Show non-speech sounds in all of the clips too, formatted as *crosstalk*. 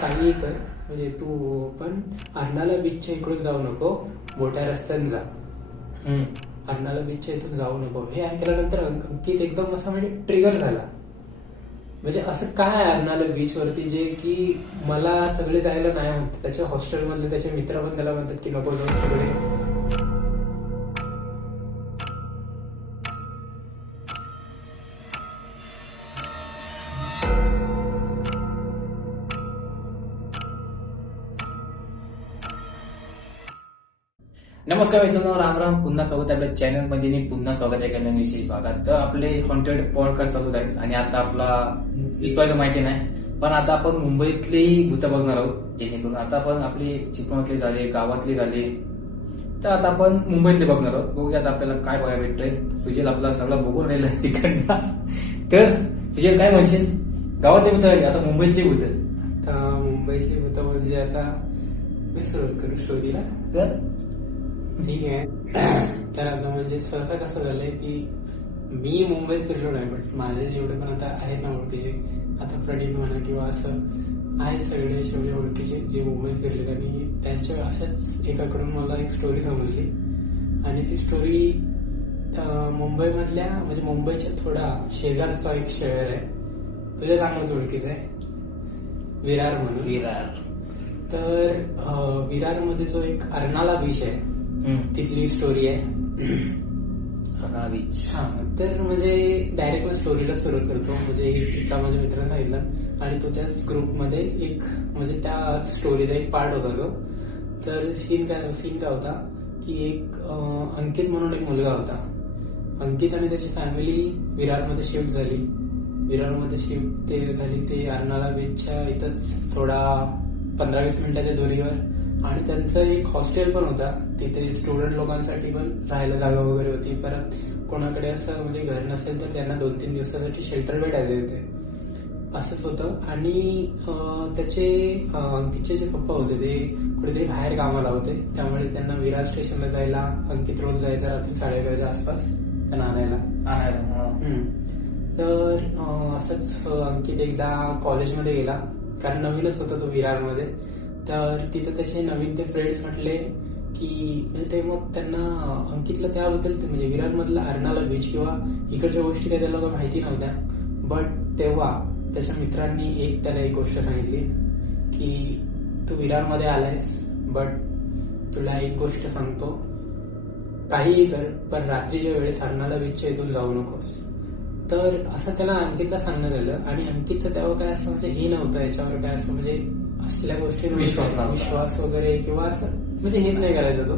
काही कर म्हणजे तू पण अर्नाला बीचच्या इकडून जाऊ नको मोठ्या रस्त्याने जा. अर्नाला बीचच्या इथून जाऊ नको. हे ऐकल्यानंतर अंक- अंकित एकदम असं म्हणजे ट्रिगर झाला. म्हणजे असं काय अर्नाला बीच वरती जे की मला सगळे जायला नाही म्हणतात? त्याच्या हॉस्टेलमधले त्याचे मित्र पण त्याला म्हणतात की नको जाऊ सगळे. नमस्कार मित्रांनो राम राम. पुन्हा स्वागत आहे आपल्या चॅनलमध्ये. आणि पुन्हा स्वागत आहे एका विशेष भागात. तर आपले हॉन्टेड पॉडकास्ट चालू आहेत आणि आता आपला इथवायचं माहिती नाही पण आता आपण मुंबईतली भूतं बघणार आहोत. जेणेकरून आता आपण आपली चिपळूणतली झाले गावातली झाले तर आता आपण मुंबईतले बघणार आहोत. बघूयात आपल्याला काय बघायला भेटतंय. सुजल आपला सगळं बघून राहिलं तिकडनं. तर सुजल काय म्हणशील? गावातली भूतं आहे, आता मुंबईतली भूतं. आता मुंबईची भूतं म्हणजे आता मी सुरुवात करू स्टोरीला तर ठीक आहे. *clears throat* तर आता म्हणजे सहसा कसं झालंय की मी मुंबईत फिरलो नाही बट माझे जेवढे पण आता आहेत ना ओळखीचे आता प्रणीत म्हणा किंवा असं आहेत सगळे म्हणजे ओळखीचे जे मुंबईत फिरले आणि त्यांच्या असंच एकाकडून मला एक स्टोरी समजली. आणि ती स्टोरी मुंबईमधल्या म्हणजे मुंबईच्या थोडा शेजारचा एक शहर आहे. तुझ्या चांगलं ओळखीचं आहे. विरार म्हणून. विरार. तर विरारमध्ये जो एक अर्नाला बीच आहे. तिथली स्टोरी आहे. *clears throat* हा तर म्हणजे डायरेक्ट मी स्टोरीला सुरुवात करतो. म्हणजे एका माझ्या मित्राने सांगितलं आणि तो त्याच ग्रुपमध्ये एक म्हणजे त्या स्टोरीचा एक पार्ट होता तो. तर सीन काय सीन काय होता की एक अंकित म्हणून एक मुलगा होता. अंकित आणि त्याची फॅमिली विरारमध्ये शिफ्ट झाली. विरारमध्ये शिफ्ट ते झाली ते अर्नाळा बीचच्या इथंच थोडा पंधरा वीस मिनिटाच्या दूरीवर आणि त्यांचं एक हॉस्टेल पण होता. तिथे स्टुडंट लोकांसाठी पण राहायला जागा वगैरे होती. परत कोणाकडे असं म्हणजे घर नसेल तर त्यांना दोन तीन दिवसासाठी शेल्टर भेटायचे तिथे. असंच होतं. आणि त्याचे अंकितचे जे पप्पा होते ते कुठेतरी बाहेर कामाला होते. त्यामुळे त्यांना विरार स्टेशनला जायला अंकित रोज जायचा रात्री साडेअकराच्या आसपास त्यांना आणायला. आणायला. तर असंच अंकित एकदा कॉलेजमध्ये गेला. कारण नवीनच होता तो विरारमध्ये. तर तिथं तसे नवीन ते फ्रेंड्स म्हटले की म्हणजे ते मग त्यांना अंकितला त्याबद्दल म्हणजे विरारमधला अर्नाला बीच किंवा इकडच्या गोष्टी काही त्याला माहिती नव्हत्या. बट तेव्हा त्याच्या मित्रांनी एक त्याला एक गोष्ट सांगितली की तू विरारमध्ये आलायस बट तुला एक गोष्ट सांगतो. काहीही कर पण रात्रीच्या वेळेस अर्नाला बीचच्या इथून जाऊ नकोस. तर असं त्याला अंकितला सांगण्यात आलं आणि अंकितचं तेव्हा काय असं म्हणजे हे नव्हतं याच्यावर काय असं म्हणजे असल्या गोष्टी विश्वास वगैरे किंवा असं म्हणजे हेच नाही करायचं तो.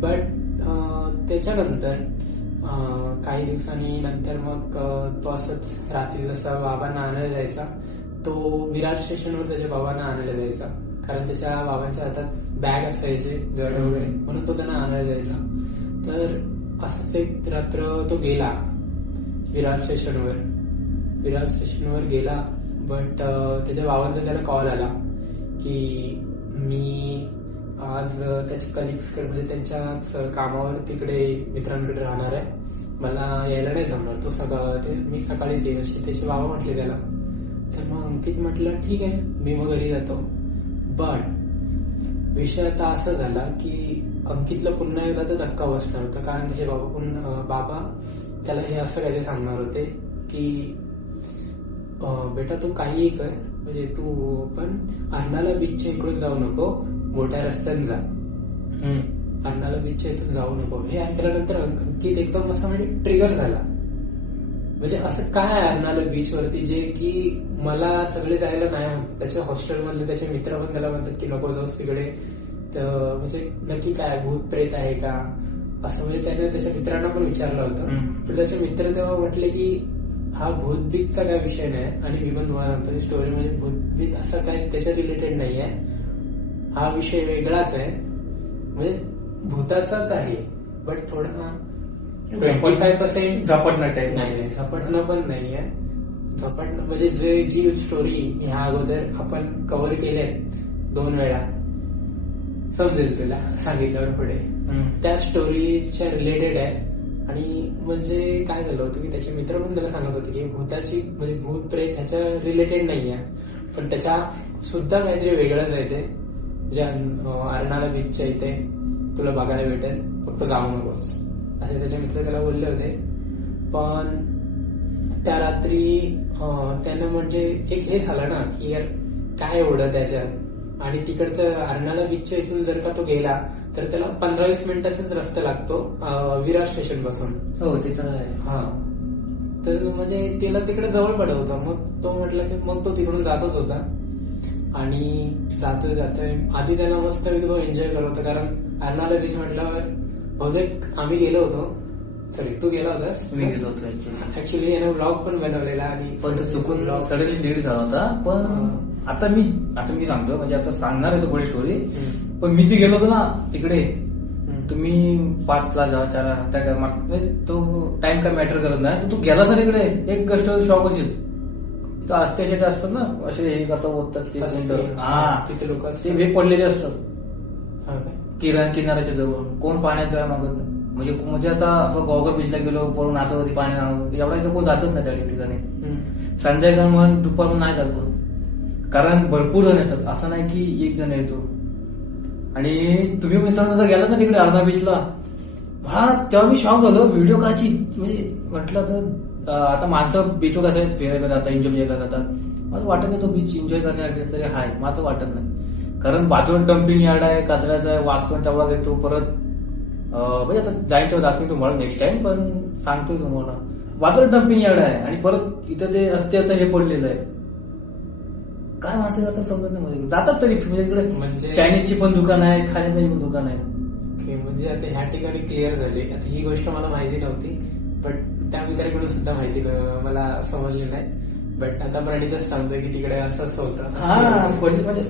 बट त्याच्यानंतर काही दिवसांनी नंतर मग तो असंच रात्री जसा बाबांना आणायला जायचा तो विरार स्टेशनवर त्याच्या बाबांना आणायला जायचा. कारण त्याच्या बाबांच्या हातात बॅग असायचे जड वगैरे. म्हणून तो त्यांना आणायला जायचा. तर असंच एक रात्र तो गेला विरार स्टेशनवर. विरार स्टेशनवर गेला बट त्याच्या बाबांचा त्याला कॉल आला. की मी आज त्याच्या कलिग्सकडे म्हणजे त्यांच्याच कामावर तिकडे मित्रांकडे राहणार आहे. मला यायला नाही जमणार तो सकाळ ते मी सकाळीच येईन असे त्याचे बाबा म्हटले त्याला. तर मग अंकित म्हटलं ठीक आहे मी मग घरी जातो. बट विषय आता असा झाला की अंकितला पुन्हा एकदा तर धक्का बसणार होता. कारण त्याचे बाबा पुन्हा बाबा त्याला हे असं काहीतरी सांगणार होते की बेटा तू काहीही कर. म्हणजे तू पण अर्नाला बीचच्या इकडून जाऊ नको मोठ्या रस्त्याने जा. अर्नाला बीचच्या इथून जाऊ नको. हे ऐकल्यानंतर अंक- अंकित एकदम असं म्हणजे ट्रिगर झाला. म्हणजे असं काय आहे अर्नाला बीच वरती जे की मला सगळे जायला नाही म्हणतात. त्याच्या हॉस्टेलमधले त्याचे मित्र पण त्याला म्हणतात की नको जाऊस तिकडे. तर म्हणजे नक्की काय भूत प्रेत आहे का? असं म्हणजे त्याने त्याच्या मित्रांना पण विचारलं होतं. तर त्याचे मित्र तेव्हा म्हटले की हा भूतबीतचा काय विषय नाही आणि पण तुम्हाला स्टोरी म्हणजे भूतबीत असं काय त्याच्या रिलेटेड नाही आहे हा विषय वेगळाच आहे. म्हणजे भूताचाच आहे. बट थोडा ट्वेंटी फाय पर्सेंट झपाटणं टाईप नाही झपटणं पण नाहीये. झपटणं म्हणजे जे जी स्टोरी ह्या अगोदर आपण कव्हर केले दोन वेळा. समजेल तुला सांगितल्यावर पुढे. त्या स्टोरीच्या रिलेटेड आहे. आणि म्हणजे काय झालं होतं की त्याचे मित्र पण त्याला सांगत होते की भूताची म्हणजे भूत प्रेत ह्याच्या रिलेटेड नाही आहे पण त्याच्या सुद्धा काहीतरी वेगळंच आहे ते. जे अं, अर्नाळा बीचच्या इथे तुला बघायला भेटेल. फक्त जाऊ नकोस. असे त्याचे मित्र त्याला बोलले होते. पण त्या रात्री त्यानं म्हणजे एक हे झालं ना की यार काय एवढं त्याच्यात? आणि तिकडचं अर्नाळा बीचच्या इथून जर का तो गेला तर त्याला पंधरा वीस मिनिटाचाच रस्ता लागतो विरार स्टेशनपासून. हो ते तर आहे. हा. तर म्हणजे तिला तिकडे जवळ पडत होतं. मग तो म्हटलं की मग तो तिकडून जातच होता. आणि जातोय जातोय. आधी त्याला मस्त तो एन्जॉय करत होता. कारण अर्नाळा बीच म्हटल्यावर बहुतेक आम्ही गेलो होतो. सॉरी तू गेला होतास? मी गेलो होतो. ऍक्च्युली यानं ब्लॉग पण बनवलेला आणि पण तो चुकून ब्लॉग सडनली लेट झाला होता. पण आता मी आता मी सांगतो म्हणजे आता सांगणार आहे तो पुढे स्टोरी पण मी जे गेलो होतो ना तिकडे. तुम्ही पाचला जा चार त्या काय मा- म्हणजे तो टाइम काय मॅटर करत नाही. तू गेला तर तिकडे. एक गोष्ट शॉक होशील. तिथं असते असे असतात ना असे हे करता ओततात ते. हा तिथे लोक ते वे पडलेले असतात. किरण किनाऱ्याच्या जवळ. कोण पाण्यात जाय मागत नाही. म्हणजे म्हणजे आता आपण गॉगर बीचला गेलो पळून नाचवती पाणी एवढा इथं कोण जातच नाही त्या ठिकाणी. संध्याकाळ मग दुपारून नाही चालतो कारण भरपूर जण येतात. असं नाही की एक जण येतो. आणि तुम्ही मित्रांनो जर गेलात ना तिकडे अर्धा बीचला मला तेव्हा मी शॉक झालो. व्हिडिओ काची म्हणजे म्हटलं तर आता माणसं बीचवर कसे फिरायला जातात एन्जॉय करायला जातात. मला वाटत नाही तो बीच एन्जॉय करण्यासाठी तरी हाय. माझं वाटत नाही. कारण बाजूला डम्पिंग यार्ड आहे कचऱ्याचा आहे वास पण तेवढाच येतो. परत म्हणजे आता जायचं तेव्हा दाखवीन तुम्हाला नेक्स्ट टाइम पण सांगतोय तुम्हाला. बाजूला डम्पिंग यार्ड आहे. आणि परत इथं ते रस्त्याचं हे पडलेलं आहे. काय माणसं जातात समजत नाही मध्ये जातात तरी म्हणजे इकडे म्हणजे- चायनीजची पण दुकान आहे खाण्याची पण दुकान आहे. ओके म्हणजे आता ह्या ठिकाणी क्लिअर झाले. आता ही गोष्ट मला माहिती नव्हती बट त्या मित्राकडून सुद्धा माहिती न- मला समजली नाही. बट आता प्रणितच सांगतोय की तिकडे असं असं होतं. असं हा. पडली म्हणजे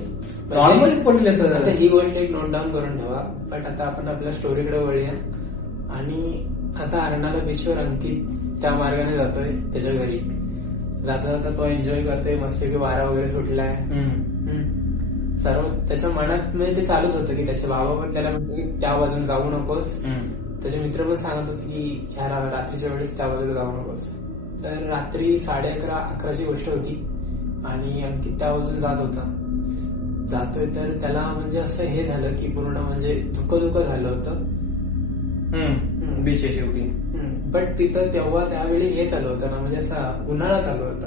नॉर्मलीच पडलेले आता ही गोष्ट एक नोट डाऊन करून ठेवा. बट आता आपण आपल्या स्टोरीकडे वळूया आणि आता अर्नाला बीचवर अंकित त्या मार्गाने जातोय त्याच्या घरी. जाता जाता तो एन्जॉय करतोय मस्त की वारा वगैरे सुटलाय. सर्व त्याच्या मनात म्हणजे ते चालूच होतं की त्याचे बाबा पण त्याला त्या बाजून जाऊ नकोस. त्याचे मित्र पण सांगत होते की ह्या रात्रीच्या वेळेस त्या बाजूला जाऊ नकोस. तर रात्री साडे अकरा अकराची गोष्ट होती आणि अंकित त्या बाजून जात होता. जातोय तर त्याला म्हणजे असं हे झालं की पूर्ण म्हणजे धुकं धुकं झालं होतं. बीच शेवटी. बट तिथं तेव्हा त्यावेळी हे चालू होतं ना म्हणजे असा उन्हाळा चालू होता.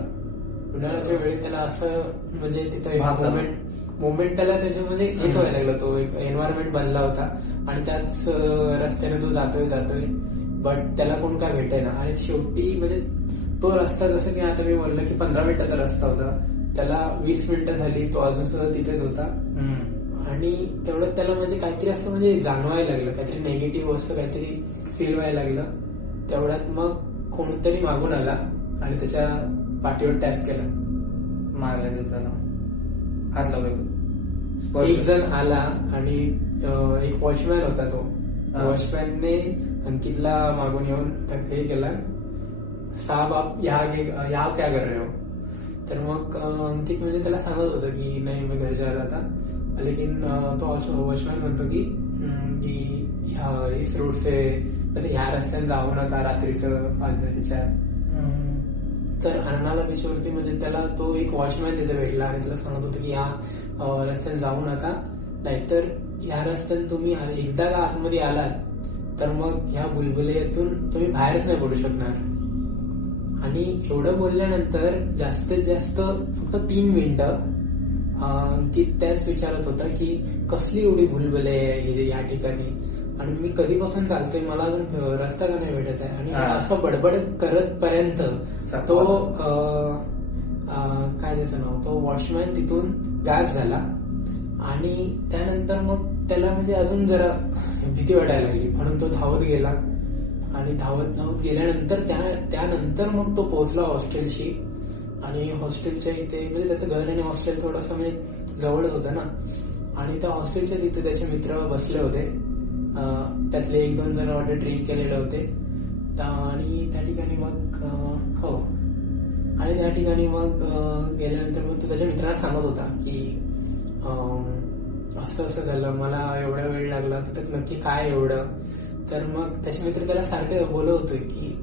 उन्हाळ्याच्या वेळी त्याला असं म्हणजे तिथं मोमेंट त्याला त्याच्या म्हणजे हेच व्हायला लागलं. तो एक एन्व्हायरमेंट बनला होता. आणि त्याच रस्त्याने तो जातोय जातोय. बट त्याला कोण काय भेटे ना. आणि शेवटी म्हणजे तो रस्ता जसं की आता मी बोललो की पंधरा मिनिटाचा रस्ता होता. त्याला वीस मिनिटं झाली तो अजून सुद्धा तिथेच होता. आणि तेवढं त्याला म्हणजे काहीतरी असं म्हणजे जाणवायला लागलं. काहीतरी नेगेटिव्ह वस्तू काहीतरी फील व्हायला लागलं. तेवढ्यात मग कोणतरी मागून आला आणि त्याच्या पाठीवर टॅप केला. मारला गेला त्याला. हात लावला एक जण आला आणि एक वॉचमॅन होता तो. वॉचमॅनने अंकितला मागून येऊन हे केला. साहब आप के यहाँ क्या कर रहे हो? तर मग अंकित म्हणजे त्याला सांगत होतं की नाही मी घर जा रहा था लेकिन तो वॉचमॅन म्हणतो की इस रोड से म्हणजे ह्या रस्त्याने जाऊ नका रात्रीचं ह्याच्या तर अर्नाला बीचवरती म्हणजे त्याला तो एक वॉचमॅन तिथे भेटला आणि त्याला सांगत होता की या रस्त्याने जाऊ नका. नाहीतर या रस्त्याने तुम्ही एकदा का आतमध्ये आलात तर मग ह्या बुलबुलेतून तुम्ही बाहेरच नाही पडू शकणार. आणि एवढं बोलल्यानंतर जास्तीत जास्त फक्त तीन मिनिटं की त्याच विचारत होता की कसली एवढी भुलबुले आहे या ठिकाणी? आणि मी कधीपासून चालतोय मला अजून रस्ता का नाही भेटत आहे. आणि. असं बडबड करत पर्यंत तो काय त्याचं नाव तो वॉचमॅन तिथून गायब झाला. आणि त्यानंतर मग त्याला म्हणजे अजून जरा भीती वाटायला लागली. म्हणून तो धावत गेला. आणि धावत धावत गेल्यानंतर त्या त्यानंतर मग तो पोहोचला हॉस्टेलशी. आणि हॉस्टेलच्या इथे म्हणजे त्याचं घर आणि हॉस्टेल थोडंसं म्हणजे जवळच होतं ना. आणि त्या हॉस्टेलच्या तिथे त्याचे मित्र बसले होते. त्यातले एक दोन जण वाटत ड्रिंक केलेले होते. आणि त्या ठिकाणी मग हो. आणि त्या ठिकाणी मग गेल्यानंतर मग तो त्याच्या मित्राला सांगत होता की असं असं झालं मला एवढा वेळ लागला तर नक्की काय एवढं? तर मग त्याचे मित्र त्याला सारखं बोलत होते की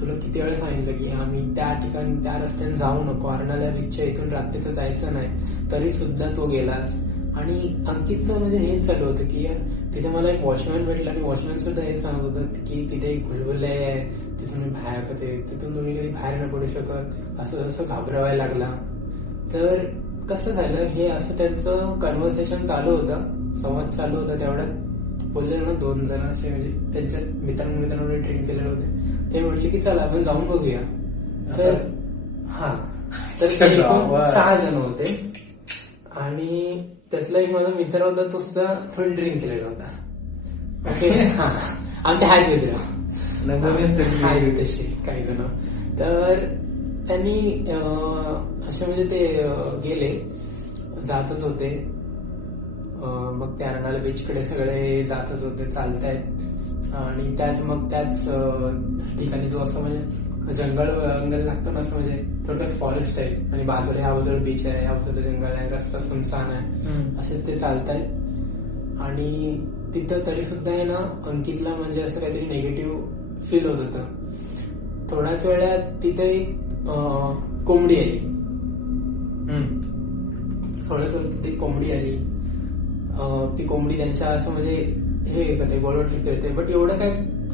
तुला किती वेळा सांगितलं की आम्ही त्या ठिकाणी त्या रस्त्याने जाऊ नको अर्णाला बीचच्या इथून रात्रीचं जायचं नाही तरी सुद्धा तो गेलास. आणि अंकितचं म्हणजे हेच चालू होतं की यार तिथे मला एक वॉचमॅन भेटला आणि वॉचमॅन सुद्धा हे सांगत होतं की तिथे एक भुलभुलय आहे तिथून मी बाहेर कधी तिथून तुम्ही कधी बाहेर नाही पडू शकत असं असं घाबरवायला लागला. तर कसं झालं हे असं त्यांचं कन्व्हर्सेशन चालू होतं संवाद चालू होता तेवढ्यात. बोलले ना दोन जण असे म्हणजे त्यांच्या मित्रांना मित्रांमध्ये ट्रेन केलेले होते. ते म्हटले की चला आपण जाऊन बघूया. तर हा. तर. *laughs* सहा जण होते. आणि त्यातला एक माझा मित्र होता तो सुद्धा फुल ड्रिंक केलेला होता. ओके? हा. आमचे हाय मित्र. आहे तसे काही जण. तर त्यांनी असे म्हणजे ते गेले. जातच होते. मग त्या रंगाला बीचकडे सगळे जातच होते चालतायत. आणि त्याच मग त्याच ठिकाणी जो असं म्हणजे जंगल जंगल लागतं ना असं म्हणजे थोडक्यात फॉरेस्ट आहे. आणि बाजूला ह्या बाजूला बीच आहे ह्या बाजूला जंगल आहे रस्ता सुनसान आहे. असेच ते चालतायत. आणि तिथं तरी सुद्धा आहे ना अंकितला म्हणजे असं काहीतरी निगेटिव्ह फील होत होतं. थोड्याच वेळात तिथे एक कोंबडी आली. थोड्याच वेळात तिथे कोंबडी आली. ती कोंबडी त्यांच्या असं म्हणजे हे करते गोलवटली फिरते. बट एवढं काय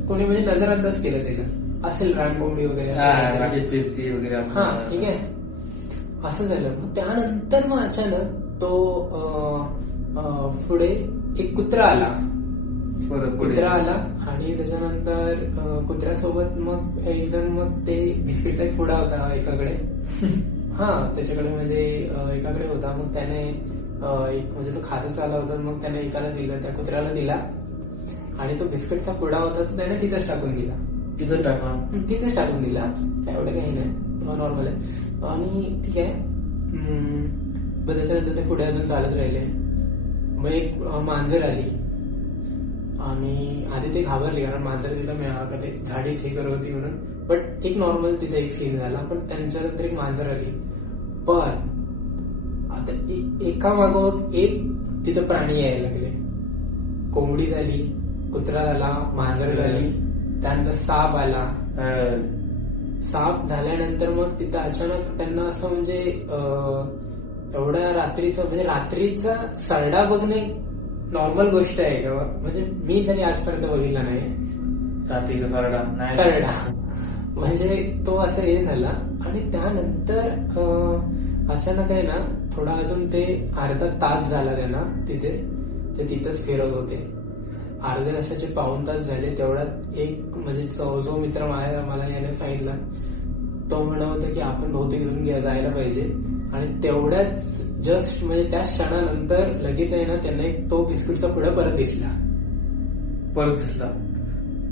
कोणी म्हणजे नजरअंदाज केलं त्याला. असेल रान कोंबडी वगैरे. फिरती वगैरे हा ठीक आहे. असं झालं. मग त्यानंतर मग अचानक तो पुढे एक कुत्रा आला. कुत्रा आला आणि त्याच्यानंतर कुत्र्यासोबत मग एक जण मग ते बिस्किटचा एक पुडा होता एकाकडे. *laughs* हा त्याच्याकडे म्हणजे एकाकडे होता. मग त्याने एक म्हणजे तो खातच आला होता. मग त्याने एकाला दिलं त्या कुत्र्याला दिला. आणि तो बिस्किटचा पुडा होता तो त्याने तिथंच टाकून दिला. तिथं टाका तिथेच टाकून दिला. काय एवढं काही नाही. नॉर्मल आहे. आणि ठीक आहे. मग त्याच्यानंतर ते पुढे अजून चालत राहिले. मग एक मांजर आली. आणि आधी ते घाबरले कारण मांजर तिथं ते झाडीत हे करत होती म्हणून. बट एक नॉर्मल तिथे एक सीन झाला. पण त्यांच्यानंतर एक मांजर आली. पण आता एका मागोमाग एक तिथं प्राणी यायला लागले. कोंबडी झाली कुत्रा झाला मांजर झाली. त्यानंतर साप आला. साप झाल्यानंतर मग तिथं अचानक त्यांना असं म्हणजे एवढ्या रात्रीचं म्हणजे रात्रीचा सरडा बघणे नॉर्मल गोष्ट आहे का म्हणजे मी तरी आजपर्यंत बघितला नाही. रात्रीचा सरडा. नाही. सरडा. म्हणजे तो असं हे झाला. आणि त्यानंतर अचानक आहे ना थोडा अजून ते अर्धा तास झाला त्यांना तिथे. ते तिथंच फिरत होते. अर्ध्या तासाचे पाऊन तास झाले तेवढ्यात एक म्हणजे जो मित्र मला मला याने सांगितला तो म्हणत होता की आपण बहुतेक घेऊन जायला पाहिजे. आणि तेवढ्याच जस्ट म्हणजे त्या क्षणानंतर लगेच आहे ना त्यांना एक तो बिस्किटचा पुढे परत दिसला. परत दिसला.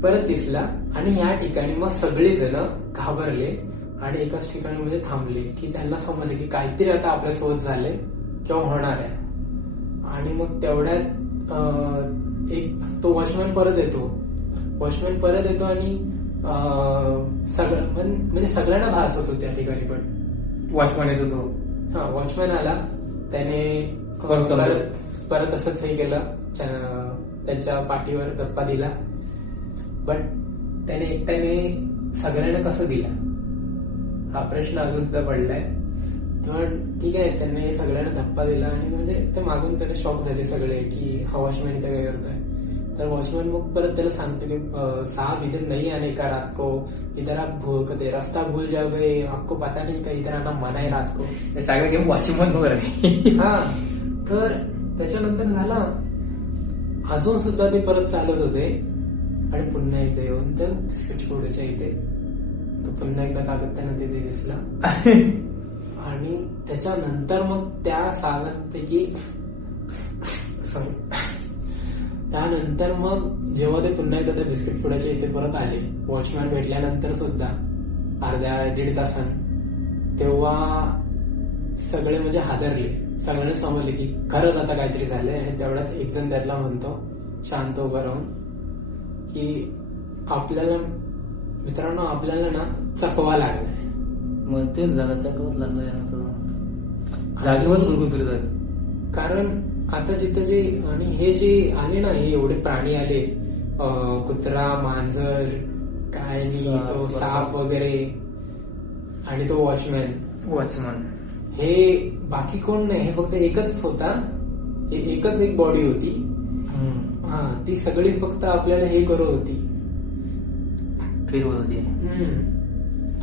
परत दिसला आणि ह्या ठिकाणी मग सगळे जण घाबरले आणि एकाच ठिकाणी म्हणजे थांबले की त्यांना समजले की काहीतरी आता आपल्यासोबत झाले किंवा होणार आहे. आणि मग तेवढ्यात एक तो वॉचमॅन परत येतो. वॉचमॅन परत येतो आणि सगळं म्हण- म्हणजे सगळ्यांना भास होतो त्या ठिकाणी पण. वॉचमॅन येतो तो. हा वॉचमॅन आला. त्याने परत असंच हे केलं. च्या- त्यांच्या पाठीवर धप्पा दिला. बट त्याने एकट्याने सगळ्यांना कसं दिला? हा प्रश्न अजून सुद्धा पडलाय. तर ठीक आहे त्यांनी सगळ्यांना धप्पा दिला आणि म्हणजे ते मागून त्याने शॉक झाले सगळे की हा वॉचमॅन इथे काय करतोय. तर वॉचमॅन मग परत त्याला सांगतो की अं, साहब इधर नहीं आने का रात को इधर आप कते रास्ता भूल जाओगे आपको पता नहीं का इधर आना मना है रात को सगळं गेम वॉचमॅन आहे. हा तर त्याच्यानंतर झाला अजून सुद्धा ते परत चालत होते आणि पुन्हा एकदा येऊन त्या बिस्किट पुढेच्या इथे तो पुन्हा एकदा कागद त्यांना तिथे दिसला. *laughs* आणि त्याच्यानंतर मग त्या साधारणपैकी त्यानंतर मग जेव्हा ते पुन्हा एकदा त्या बिस्किट पुड्याच्या इथे परत आले वॉचमॅन भेटल्यानंतर सुद्धा अर्ध्या दीड तासान तेव्हा सगळे म्हणजे हादरले. सगळ्यांना समजले की खरंच आता काहीतरी झालंय आणि तेवढ्यात एक जण त्यातला म्हणतो शांत उभं राहून की आपल्याला मित्रांनो आपल्याला ना चकवा लागलाय. मग तेच झालं चकवत लागलं जागेवर गुरगुर फिरत आहेत कारण आता जिथं जे आणि हे जे आले ना हे एवढे प्राणी आले. कुत्रा मांजर काय तो वगैरे. साप वगैरे. आणि तो वॉचमॅन. वॉचमन. हे बाकी कोण नाही हे फक्त एकच होता. हे एकच एक बॉडी होती. हा ती सगळी फक्त आपल्याला हे करत होती. फिरवत होती.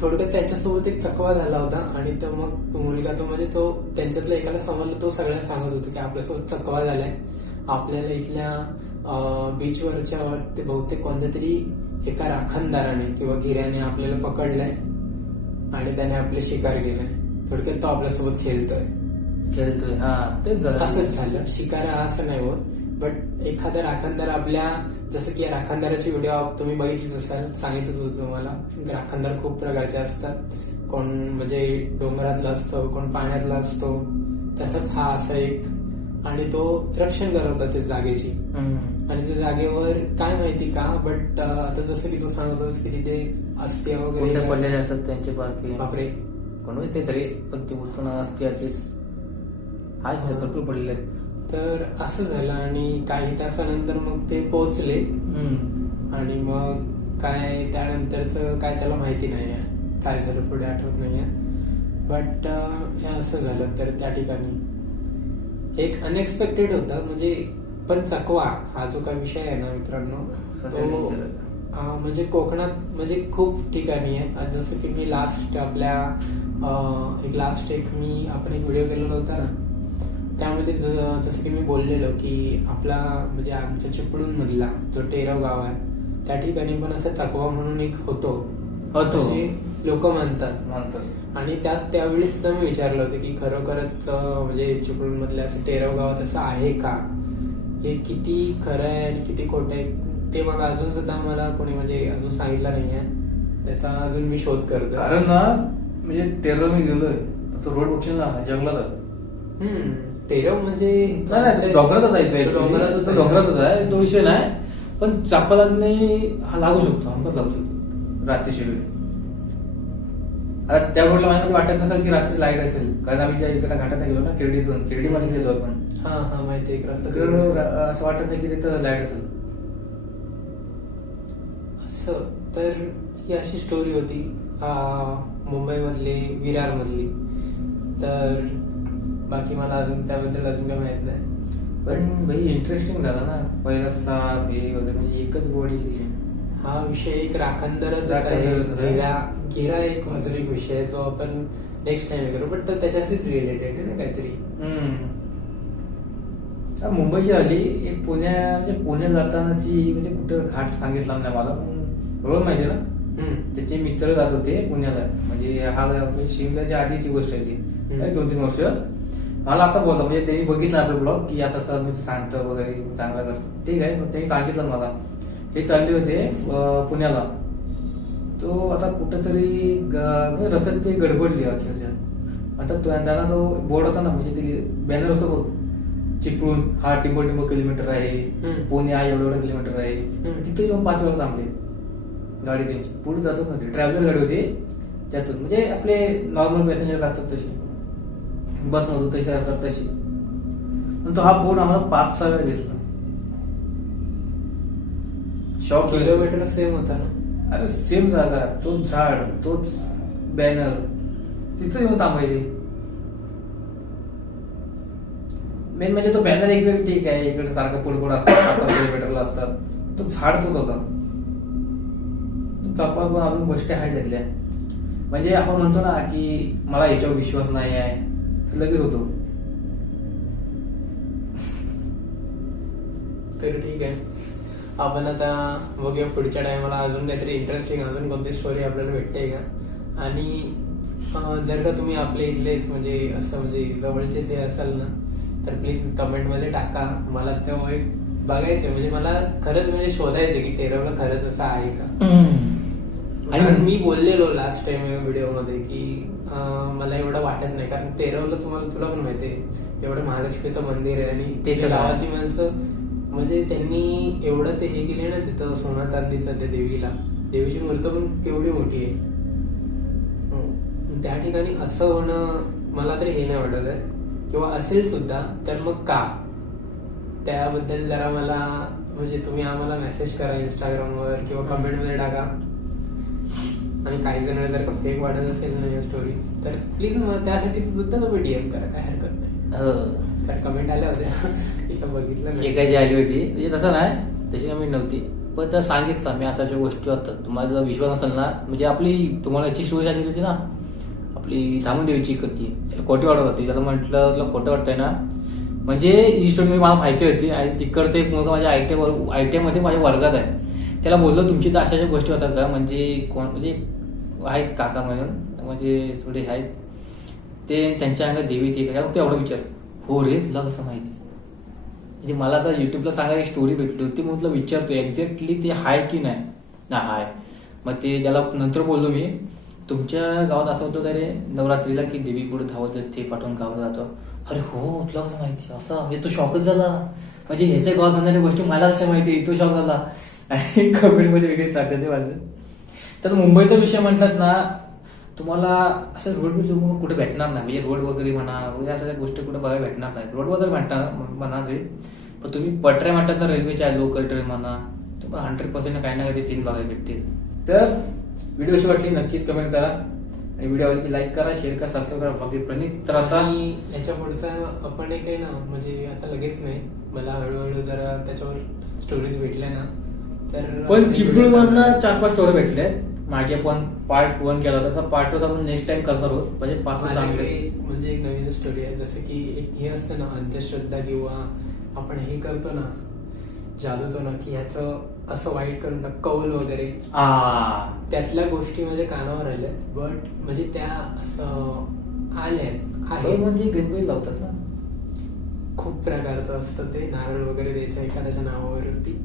थोडक्यात त्यांच्यासोबत एक चकवा झाला होता आणि तो मग तो मुलगा तो म्हणजे तो त्यांच्यातला एकाला समजलं तो सगळ्यांना सांगत होता की आपल्यासोबत चकवा झालाय. आपल्याला इथल्या बीचवरच्या ते बहुतेक कोणत्या तरी एका राखणदाराने किंवा गिऱ्याने आपल्याला पकडलंय आणि त्याने आपले शिकार केलाय. थोडक्यात तो आपल्यासोबत खेळतोय. खेळतोय. हा तेच झालं असंच झालं. शिकार असं नाही होत. बट एखादा राखणदार आपल्या जसं की या राखणदाराची व्हिडिओ तुम्ही बघितलीच असाल सांगितलंच होतं तुम्हाला. राखणदार खूप प्रकारचे असतात. कोण म्हणजे डोंगरातला असतो कोण पाण्यातला असतो. तसंच हा असा एक आणि तो रक्षण करत होता त्या जागेची. आणि त्या जागेवर काय माहिती का बट आता जसं की तू सांगत होतास की तिथे कुठे वगैरे पडलेले असतात त्यांचे बापरे. कोण माहिती तरी? पण ते उचलून असते हाय तिथे भरपूर पडलेले आहेत. तर असं झालं आणि काही तासानंतर मग ते पोहोचले. आणि मग काय त्यानंतरच काय त्याला माहिती नाही काय झालं पुढे आठवत नाहीये. बट हे असं झालं तर त्या ठिकाणी. एक अनएक्सपेक्टेड होतं म्हणजे पण चकवा हा जो काही विषय आहे ना मित्रांनो तो आहे. म्हणजे कोकणात म्हणजे खूप ठिकाणी आहे. जसं की मी लास्ट आपल्या एक लास्ट एक मी आपण एक व्हिडिओ केलेला होता ना त्यामध्ये ज- जसं की मी बोललेलो की आपला म्हणजे आमच्या चिपळूण मधला जो टेरव गाव आहे त्या ठिकाणी पण असं चकवा म्हणून एक होतो. होतो. असे लोक म्हणतात. म्हणतात. आणि त्याच त्यावेळी सुद्धा मी विचारलं होतं की खरोखरच म्हणजे चिपळूण मधल्या असं टेरव गावात असं आहे का? हे किती खरं आहे आणि किती खोटं आहे? ते मग अजून सुद्धा मला कोणी म्हणजे अजून सांगितलं नाहीये. त्याचा अजून मी शोध करतो कारण ना म्हणजे टेरर मी गेलोय तो रोड ना जंगलात? टेरव म्हणजे नाही डोंगरातच आहे. डोंगरातच तो आहे. तो विषय नाही पण चापा लागणे हा लागू शकतो हमखास लागू शकतो रात्रीच्या वेळी आता त्या रोडला माझ्या वाटत नसेल की रात्री लाइट असेल कारण आम्ही ज्या इकडे घाटात गेलो ना किरडीतून किरडीमध्ये गेलो आपण. हा हा माहिती आहे असं वाटत नाही की तिथं लाइट असेल. असं तर ही अशी स्टोरी होती मुंबईमधली विरारमधली. तर बाकी मला अजून त्याबद्दल अजून काही माहीत नाही. पण भाई इंटरेस्टिंग झाला ना. पहिला साप हे वगैरे म्हणजे एकच बॉडी हा विषय एक राखणदारच आहे. गिरा गिरा एक एक विषय आहे जो आपण नेक्स्ट टाइम करू. बट त्याच्याशीच रिलेटेड आहे ना काहीतरी. मुंबईची झाली एक पुण्या म्हणजे पुण्यात जातानाची म्हणजे कुठं घाट सांगितला नाही मला पण रोड माहिती ना. त्याचे मित्र जात होते पुण्याला. म्हणजे हा म्हणजे शिमल्याच्या आधीची गोष्ट आहे ती. दोन तीन वर्ष. मला आता बोलला म्हणजे त्यांनी बघितलं आपलं ब्लॉग की असं असं म्हणजे सांगतं वगैरे चांगला करतो. ठीक आहे त्यांनी सांगितलं मला. हे चालले होते पुण्याला. तो आता कुठंतरी म्हणजे रस्त्यात ते गडबडली अक्षरशः. आता तो त्यांना तो बोर्ड होता ना म्हणजे ते बॅनर असतो बघ चिपळूण हा टिंबो टिंबो किलोमीटर आहे. पुणे हा एवढं एवढं किलोमीटर आहे. तिथे येऊन पाच वेळा थांबले. गाडी त्यांची. पुढे जातच नव्हती. ट्रॅव्हलर गाडी होती त्यातून. म्हणजे आपले नॉर्मल पॅसेंजर लागतात तशी बसमधून तशी राहतात तशी. पण तो हा बोर्ड आम्हाला पाच सहा वेळा दिसला. शॉक किलोमीटर सेम होता ना? अरे सेम जागा तोच झाड तोच बॅनर तिथं येऊन थांबायचे मेन म्हणजे तो बॅनर एक वेळ ठीक आहे. इकडे सारखं पुडपुड असतात किलोमीटरला असतात. तो झाड तोच होता. पण अजून गोष्टी आहेत त्यातल्या म्हणजे आपण म्हणतो ना की मला याच्यावर विश्वास नाही आहे. लगेच होतो. तर ठीक आहे. आपण आता बघूया पुढच्या टायमाला अजून काहीतरी इंटरेस्टिंग अजून कोणती स्टोरी आपल्याला भेटते का? आणि जर का तुम्ही आपले इथलेच म्हणजे असं म्हणजे जवळचेच हे असाल ना तर प्लीज कमेंटमध्ये टाका. मला तो एक बघायचं म्हणजे मला खरंच म्हणजे शोधायचं की टेरवला खरंच असं आहे का? कारण मी बोललेलो लास्ट टाइम व्हिडिओमध्ये की मला एवढं वाटत नाही. कारण टेरवला तुम्हाला तुला पण माहिती आहे एवढं महालक्ष्मीचं मंदिर आहे आणि ते ते तर आहे. गावातली माणसं म्हणजे त्यांनी एवढं ते हे केले ना तिथं सोना चांदीचं त्या देवीला. देवीची मूर्त पण केवढी मोठी आहे. हम्म. त्या ठिकाणी असं होणं मला तरी हे नाही वाटत आहे. किंवा असेल सुद्धा तर मग का? त्याबद्दल जरा मला म्हणजे तुम्ही आम्हाला मेसेज करा इंस्टाग्रामवर किंवा कमेंटमध्ये टाका. आणि काही जण जर का फेक वाटत असेल ना या स्टोरीज तर प्लीज मग त्यासाठी सुद्धा तुम्ही डीएम करा काय हरकत नाही. हो. कारण कमेंट आल्या होत्या. इथं बघितलं नाही. एकाची आली होती. म्हणजे तसं नाही तशी कमी नव्हती. पण त्या सांगितलं मी अशा अशा गोष्टी होतात तुम्हाला जर विश्वास असेल ना म्हणजे आपली तुम्हाला याची स्टोरी सांगितली होती ना आपली धामदेवीची इकडची त्याला खोटी वाटत होती. त्याला म्हटलं तुला खोटं वाटतंय ना? म्हणजे ही स्टोरी मला माहिती होती. आणि तिकडचं एक मुलगा माझ्या आय टी आय टी मध्ये माझ्या वर्गात आहे. त्याला बोललो तुमची तर अशा अशा गोष्टी होतात का? म्हणजे कोण म्हणजे आहेत काका म्हणून म्हणजे थोडे आहेत. ते त्यांच्या अंगात देवी ती काय एवढं विचार हो रे तुला कसं माहिती? म्हणजे मला आता युट्यूबला सांगायला एक स्टोरी भेटली होती मग तुला विचारतो एक्झॅक्टली ते हाय की नाही. ना हाय. मग ते त्याला नंतर बोललो मी तुमच्या गावात असं होतं का रे? नवरात्रीला की देवी पुढे धावत ते पाठवून गावात जातो. अरे हो तुला कसं माहिती? असं म्हणजे तो शॉकच झाला म्हणजे ह्याच्या गावात जाणाऱ्या गोष्टी मला कशा माहिती? तो शॉक झाला. आणि कमेंटमध्ये वेगळी ताकद ते माझं. तर मुंबईचा विषय म्हणतात ना तुम्हाला असं रोड बीच कुठे भेटणार नाही. म्हणजे रोड वगैरे म्हणा म्हणजे वगैरे अशा काही गोष्टी कुठे बघायला भेटणार नाही. रोड वगैरे भेटणार म्हणा ते. पण तुम्ही पटऱ्या म्हणतात ना रेल्वेच्या लोकल ट्रेन म्हणा तुम्हाला हंड्रेड पर्सेंट काही ना काही सीन बघायला भेटतील. तर व्हिडिओ अशी वाटली नक्कीच कमेंट करा. आणि व्हिडिओ आवडली लाईक करा शेअर करा सबस्क्राईब करा. बाकी प्रणित तर आता आणि याच्या पुढचा आपण एक आहे ना म्हणजे आता लगेच नाही. मला हळूहळू जरा त्याच्यावर स्टोरीज भेटल्या ना पण आपण चिपळूण video मधनं चार पाच स्टोरी भेटले. मागे पण पार्ट वन केला होता. तर पार्ट टू आपण नेक्स्ट टाइम करणार आहोत. म्हणजे पाच चांगले. म्हणजे एक नवीन स्टोरी आहे. जसं की एक हे असतं ना अंधश्रद्धा किंवा आपण हे करतो ना जालवतो ना की ह्याचं असं वाईट करून कौल वगैरे. त्यातल्या गोष्टी माझ्या कानावर आल्यात. बट म्हणजे त्या असं आल्यात. आहे म्हणजे गणपती लावतात ना. खूप प्रकारचं असतं ते. नारळ वगैरे द्यायचं एखाद्याच्या नावावरती.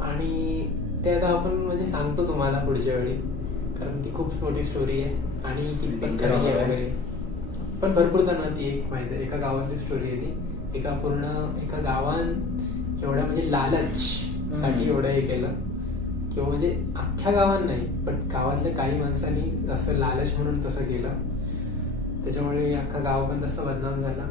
आणि ते आता आपण म्हणजे सांगतो तुम्हाला पुढच्या वेळी. कारण ती खूप मोठी स्टोरी आहे आणि कितपत खरी आहे वगैरे. पण भरपूर जणांना ती एक माहिती आहे. एका गावातली स्टोरी आहे ती. एका पूर्ण एका गावात एवढ्या म्हणजे लालच साठी. एवढं हे केलं. किंवा म्हणजे अख्ख्या गावात नाही पण गावातल्या काही माणसांनी असं लालच म्हणून तसं केलं. त्याच्यामुळे अख्खा गाव पण तसं बदनाम झाला.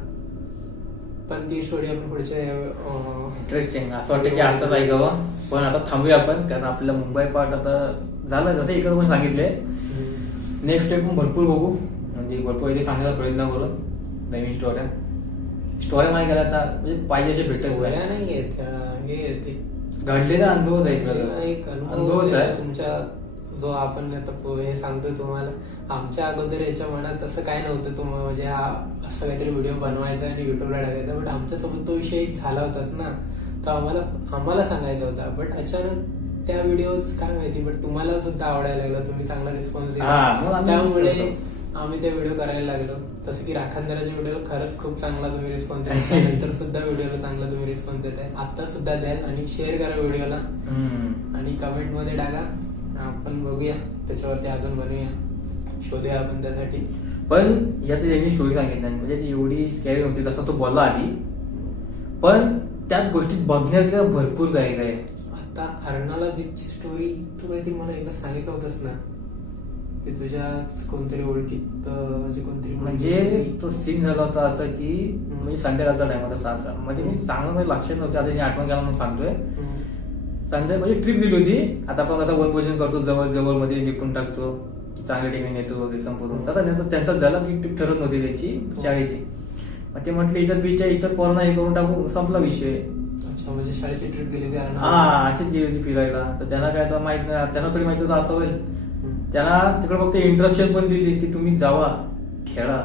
पण ती स्टोरी आपण पुढच्या इंटरेस्टिंग असं वाटतं की आताच ऐकावं पण आता थांबूया आपण कारण आपल्याला मुंबई पार्ट आता झालं जसं इकडं पण सांगितलंय नेक्स्ट टाइम पण भरपूर बघू. म्हणजे भरपूर इथे सांगायचा प्रयत्न करू. नवीन स्टोऱ्या स्टोऱ्या माहिती करायचा म्हणजे पाहिजे असे भेटत स्टोऱ्या नाही हे आहेत ते. घडलेला अनुभवच आहे एक अनुभवच आहे. तुमच्या जो आपण आता हे सांगतो तुम्हाला आमच्या अगोदर याच्या मनात असं काय नव्हतं. तुम म्हणजे हा असं काहीतरी व्हिडिओ बनवायचा आणि युट्यूबला टाकायचा बट आमच्यासोबत तो विषय झाला होताच ना. तो आम्हाला आम्हाला सांगायचा होता. बट अचानक त्या व्हिडिओज काय माहिती बट तुम्हाला सुद्धा आवडायला लागला. तुम्ही चांगला रिस्पॉन्स दिला. त्यामुळे. आम्ही ते व्हिडिओ करायला लागलो. तसं की राखणदाराच्या व्हिडिओला खरंच खूप चांगला तुम्ही रिस्पॉन्स देताय. *laughs* नंतर सुद्धा व्हिडिओला चांगला तुम्ही रिस्पॉन्स देताय. आता सुद्धा द्याल आणि शेअर करा व्हिडिओला. आणि कमेंटमध्ये टाका. आपण बघूया. त्याच्यावरती अजून बनवूया शोधूया आपण त्यासाठी. पण यात त्यांनी स्टोरी सांगितली. म्हणजे ती एवढी स्कॅरी नव्हती. तसा तो बोलला आधी. पण त्यात गोष्टीत बघण्यात भरपूर काय काय. आता अर्नाला बीचची स्टोरी तू काहीतरी मला एकदा सांगितलं होतंस ना? की तुझ्याच कोणतरी ओळखीत म्हणजे कोणतरी म्हणजे. तो सीन झाला होता असं की म्हणजे संध्याकाळचा टाइम होता सहाचा म्हणजे मी चांगलं म्हणजे लक्षात नव्हतं आता मी आठवण केला म्हणून सांगतोय. संध्या म्हणजे ट्रिप गेली होती. आता आपण कसं वन पोझिशन करतो जवळ जवळमध्ये निपून टाकतो की चांगल्या ठिकाणी येतो वगैरे संपूर्ण. तसा त्यांचा त्यांचाच झाला की ट्रिप ठरत नव्हती त्याची शाळेची. मग ते म्हटलं इथं बीच आहे इथं पोरणा हे करून टाकू. संपला विषय. अच्छा म्हणजे शाळेची ट्रिप गेली. हा अशीच गेली होती फिरायला. तर त्यांना काय तर माहीत नाही त्यांना थोडी माहिती होतं असं होईल. त्यांना तिकडे फक्त इंस्ट्रक्शन पण दिली की तुम्ही जावा खेळा.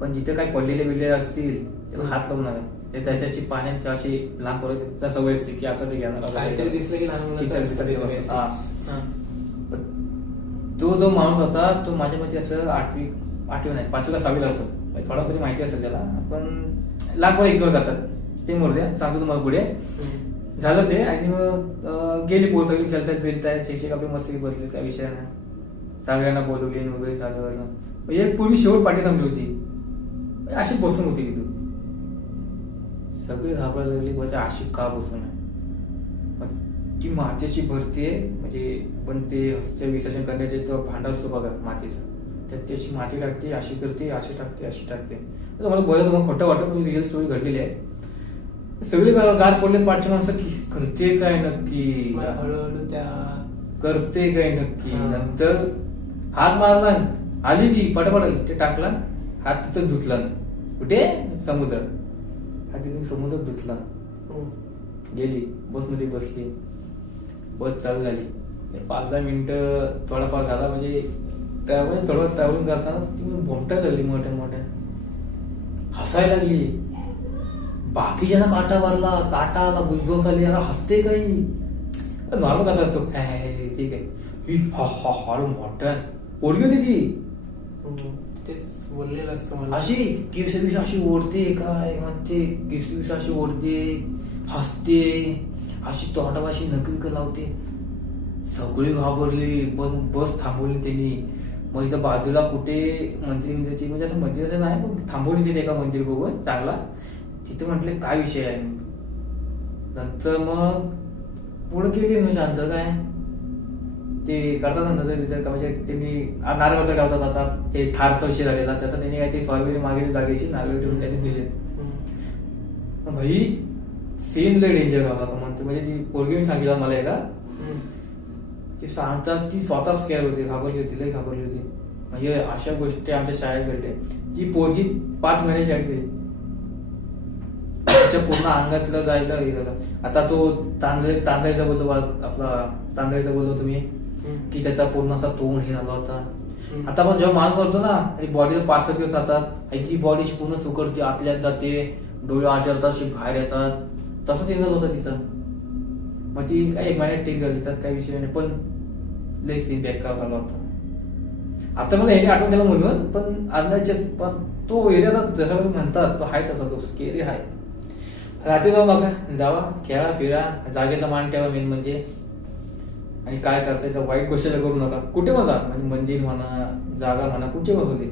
पण जिथे काही पडलेले बिडलेले असतील त्याला हात लावू नका ते त्याच्याची पाण्यात अशी लहान पोरांची सवय असते की असं ते घेणार. दिसलं की लहान. तो जो माणूस होता तो माझ्या मते असं आठवी आठवी नाही पाचवी का सहावीला असतो. थोडा तरी माहिती असेल त्याला. पण लाख वेळा इग्नोर करतात ते मोरद्या सांगतो तुम्हाला पुढे. झालं ते आणि मग गेली पोर सगळी खेळतात बिलतायत शिक्षक आपली मस्ती बसले त्या विषय नाही सगळ्यांना बोलवली वगैरे म्हणजे एक पूर्वी शेवट पाठी थांबली होती. अशी बसून होती तिथून सगळी घाबरायला लागली म्हणजे अशी का बसून आहे? पण ती मातीची भरती आहे. म्हणजे पण ते हस्ते विसर्जन करण्याचे तो भांडा असतो बघा मातीचा. त्यात त्याची माती टाकते अशी करते अशी टाकते अशी टाकते. तुम्हाला बरं तुम्हाला खोटं वाटतं पण रिअल स्टोरी घडलेली आहे. सगळे गार पडले पाठचे माणसं की करते काय नक्की? हळूहळू त्या करते काय नक्की? हा. नंतर हात मारला आली ती पटापट ते टाकला हात तिथं धुतला. कुठे? समुद्र. हात तिथून समुद्र धुतला. हम्म. गेली बसमध्ये बसली. बस चालू झाली. पाच दहा मिनिटं थोडाफार झाला म्हणजे ट्रॅव्हल थोडं ट्रॅव्हलिंग करताना ती भोमटा झाली मोठ्या मोठ्या. हसायला लागली. बाकीच्यांना काटा मारला काटा आला गुजबम आली याला हसते काही. नॉर्मल कसा असतो? हे, हे, हे, ठीक आहे. ही, हा हा हा मोठा पोरगी होती ती. हम्म. तेच बोललेलं असतं मला. अशी केस बिस अशी ओढते काय म्हणते केस बिस अशी ओढते हसते अशी तोंडापाशी नकलिक लावते. सगळी घाबरली पण बस थांबवली त्यांनी. मग इथं बाजूला कुठे मंदिर मंदिरची म्हणजे असं मंदिर असं नाही पण थांबवली तिथे एका मंदिर बघून चांगला. तिथे म्हटले काय विषय आहे? नंतर मग पुढे गेली मग शांत काय? ते करतात ना विचार का म्हणजे त्यांनी नारळाचं गावतात आता. ते थारचा विषय झालेला त्याचा त्यांनी काही ते सॉयबीन मागे जागेशी नारळ ठेवून काहीतरी दिले. भाई सीन लय डेंजर झाला होता म्हणते. म्हणजे ती पोरगी सांगितलं मला एका. ती सांगतात ती स्वतः स्केअर होती घाबरली होती लय घाबरली होती. म्हणजे अशा गोष्टी आमच्या शाळेत घडल्या. ती पोरगी पाच महिन्याची आहे त्याच्या पूर्ण अंगातलं जायला हे झालं आता तो तांदळे तांदळाचा बोलतो आपला तांदळाचा बोलतो तुम्ही. की त्याचा पूर्ण असा तोंड हे झाला होता. आता आपण जेव्हा माणूस करतो ना आणि बॉडीला पाच सहा दिवस जातात आणि ती बॉडी पूर्ण सुकरते आतल्यात जाते डोळे आशरतात अशी बाहेर येतात. तसंच येणार होतं तिचं. मग ती काय एक महिन्यात ठीक झाली त्यात काही विषय नाही पण लय सीन बेकार झाला होता. आता मला एरिया आठवण केला म्हणून पण अंदाजे पण तो एरियाला जसा म्हणतात तो हाय तसा तो स्केरी हाय रात्री जाऊ बघा जावा खेळा फिरा जागेचा मान ठेवा मेन म्हणजे. आणि काय करताय तर वाईट गोष्टीला करू नका. कुठे पण जा म्हणजे मंदिर म्हणा जागा म्हणा कुठे पण होते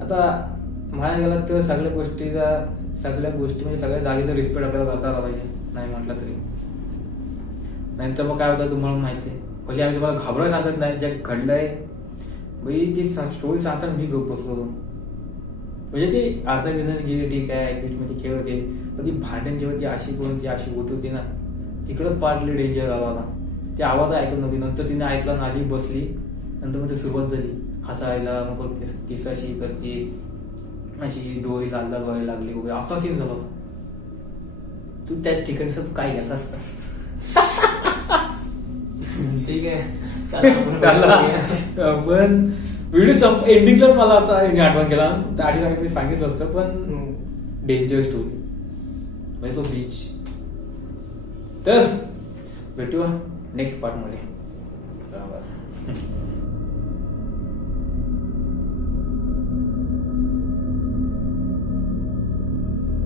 आता म्हणायला गेला तर सगळ्या गोष्टीला सगळ्या गोष्टी म्हणजे सगळ्या जागेचा रिस्पेक्ट आपल्याला करता आला पाहिजे नाही म्हटलं तरी. नंतर मग काय होतं तुम्हाला माहिती आहे? पहिले आम्ही तुम्हाला घाबरायला सांगत नाही जे घडलंय भाई ती स्टोरी सांगताना मी गप्प बसलो होतो. म्हणजे ती अर्धा मिनिट गेली ठीक आहे ऍक्टिव्हिटी मध्ये खेळ होते. पण ती भांडण जेव्हा ती अशी करून ती अशी होत होती ना तिकडंच पार्टली डेंजर झाला होता. ते आवाज ऐकत नव्हती. नंतर तिने ऐकला नाली बसली. नंतर मग ती सुरुवात झाली. हसायला मग केस किस- अशी करते. अशी डोळी लाल लाल व्हायला लागली वगैरे. असा सीन झाला होता. तू त्या ठिकाणी तू काय घेत असता *laughs* ठीक आहे. *laughs* त्याला. पण व्हिडिओ संप एंडिंगलाच मला आता याने आठवण केला. त्या आधी सांगितलं सांगितलं असतं पण हम्म. डेंजर स्टोरी म्हणजे तो बीच तर भेटूया नेक्स्ट पार्टमध्ये. बरोबर. *laughs*